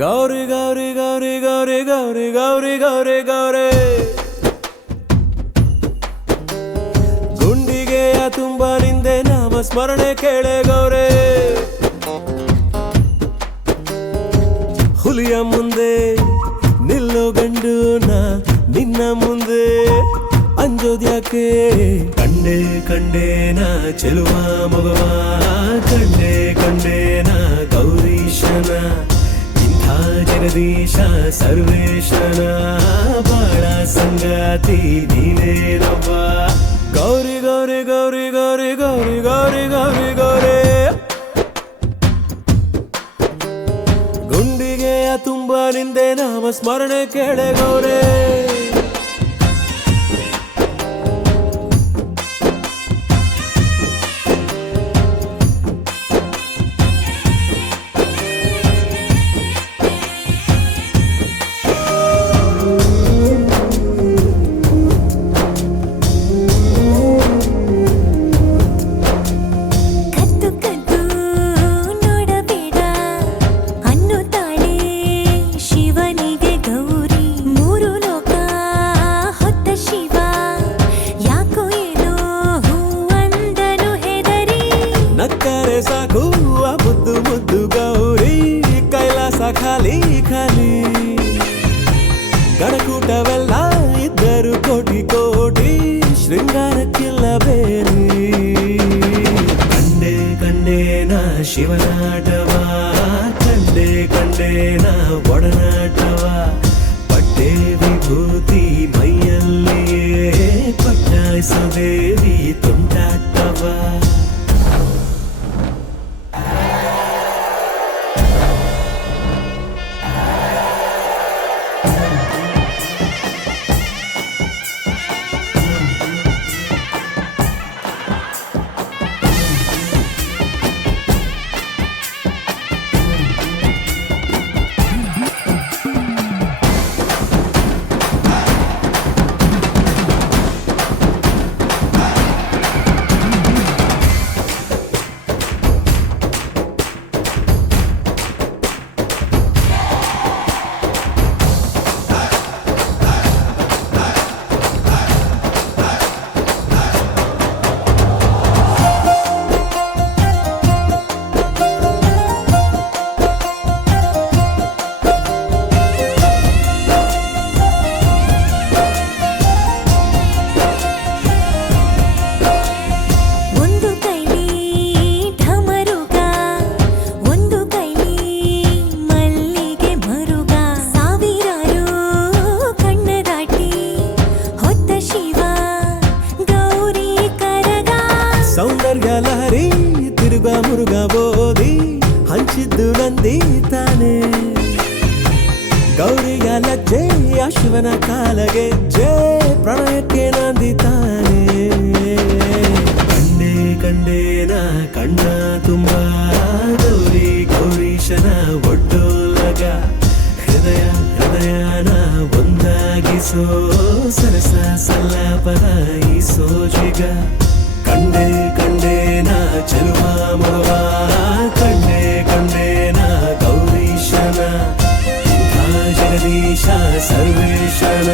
ಗೌರಿ ಗೌರಿ ಗೌರಿ ಗೌರಿ ಗೌರಿ ಗೌರಿ ಗೌರಿ ಗೌರಿ ಗುಂಡಿಗೆಯ ತುಂಬ ನಿಂದೆ ನಾಮ ಸ್ಮರಣೆ ಕೇಳೆ ಗೌರಿ ಹುಲಿಯ ಮುಂದೆ ನಿಲ್ಲೋ ಗಂಡು ನಾ ನಿನ್ನ ಮುಂದೆ ಅಂಜೋದ್ಯಾಕೆ ಕಂಡೆ ಕಂಡೇನ ಚೆಲುವ ಮಗವ ಕಂಡೆ ಕಂಡೇನ ಗೌರೀಶನ ಇಂಥ ಜಗದೀಶ ಸರ್ವೇಶನ ಬಾಳ ಸಂಗಾತಿ ನೀನೇನವ್ವ ಗೌರಿ ಗೌರಿ ಗೌರಿ ಗೌರಿ ಗೌರಿ ಗೌರಿ ಗೌರಿ ಗೌರಿ ಗುಂಡಿಗೆಯ ತುಂಬ ನಿಂದೆ ನಾಮ ಸ್ಮರಣೆ ಕೇಳೆ ಗೌರೇ ನಕ್ಕರೆ ಸಾಕು ಆ ಮುದ್ದು ಮುದ್ದು ಗೌರಿ ಕೈಲಾಸ ಖಾಲಿ ಖಾಲಿ ಗಣಕೂಟವೆಲ್ಲ ಇದ್ದರು ಕೋಟಿ ಕೋಟಿ ಶೃಂಗಾರಕ್ಕಿಲ್ಲ ಬೇಲಿ ಕಂಡೆ ಕಂಡೇನ ಶಿವನಾಟವ ಕಂಡೆ ಕಂಡೇನ ಒಡನಾಟವ ಪಟ್ಟೆ ವಿಭೂತಿ ಮೈಯಲ್ಲಿಯೇ ಪಟ್ಟಾಯಿಸದೇವಿ ತುಂಟಾಟವ ಸೌಂದರ್ಯ ಲಹರಿ ತಿರುಗ ಮುರುಗ ಬೋಧಿ ಹಂಚಿದ್ದು ನಂದಿ ತಾನೆ ಗೌರಿಯ ಲಜ್ಜೆ ಆ ಶಿವನ ಕಾಲಗೆ ಜಯ ಪ್ರಣಯಕ್ಕೆ ನಂದಿ ತಾನೆ ಕಂಡೆ ಕಂಡೇನ ಕಣ್ಣ ತುಂಬ ಗೌರಿ ಗೌರೀಶನ ಒಡ್ಡೋಲಗ ಹೃದಯ ಹೃದಯನ ಒಂದಾಗಿಸೋ ಸರಸ ಸಲ್ಲಾಪದ ಈ ಸೋಜಿಗ ಕಂಡೆ ಕಂಡೇನ ಚೆಲುವ ಮಗವ ಕಂಡೆ ಕಂಡೇನ ಗೌರೀಶನ ಜಗದೀಶ ಸರ್ವೇಶನ